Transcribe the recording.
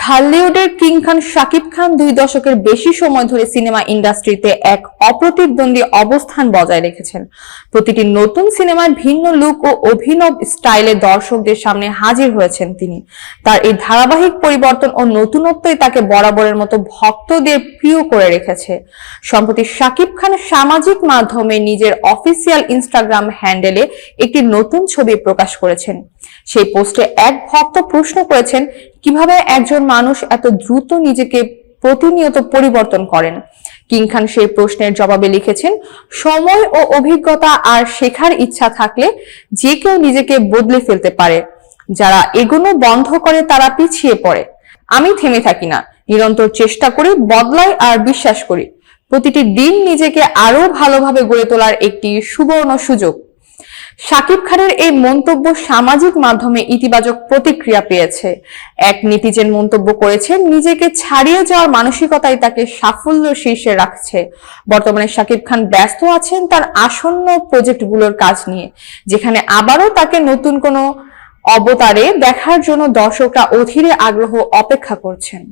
ঢালিউডের king খান শাকিব খান 2 দশকের বেশি সময় ধরে সিনেমা ইন্ডাস্ট্রিতে এক অপ্রতিদ্বন্দ্বী অবস্থান বজায় রেখেছেন। প্রতিটি নতুন সিনেমার ভিন্ন লুক ও অভিনব স্টাইলে দর্শকদের সামনে হাজির হয়েছেন তিনি। তার এই ধারাবাহিক পরিবর্তন ও নতুনত্বই তাকে বরাবরের মতো ভক্তদের প্রিয় করে রেখেছে। সম্প্রতি শাকিব খান সামাজিক মাধ্যমে নিজের অফিসিয়াল ইনস্টাগ্রাম হ্যান্ডেলে একটি নতুন ছবি প্রকাশ করেছেন। সেই পোস্টে এক ভক্ত প্রশ্ন করেছেন, কিভাবে একজন মানুষ এত দ্রুত নিজেকে প্রতিনিয়ত পরিবর্তন করেন। কিং খান সেই প্রশ্নের জবাবে লিখেছেন, সময় ও অভিজ্ঞতা আর শেখার ইচ্ছা থাকলে যে কেউ নিজেকে বদলে ফেলতে পারে। যারা এগোনো বন্ধ করে তারা পিছিয়ে পড়ে। আমি থেমে থাকি না, নিরন্তর চেষ্টা করি, বদলাই আর বিশ্বাস করি। প্রতিটি দিন নিজেকে আরো ভালোভাবে গড়ে তোলার একটি সুবর্ণ সুযোগ। শাকিব খানের এই মন্তব্য সামাজিক মাধ্যমে ইতিবাচক প্রতিক্রিয়া পেয়েছে। এক নেটিজেন মন্তব্য করেছেন, নিজেকে ছাড়িয়ে যাওয়ার মানসিকতাই তাকে সাফল্য শীর্ষে রাখছে। বর্তমানে শাকিব খান ব্যস্ত আছেন তার আসন্ন প্রজেক্টগুলোর কাজ নিয়ে, যেখানে আবারও তাকে নতুন কোনো অবতারে দেখার জন্য দর্শকরা অধীরে আগ্রহ অপেক্ষা করছেন।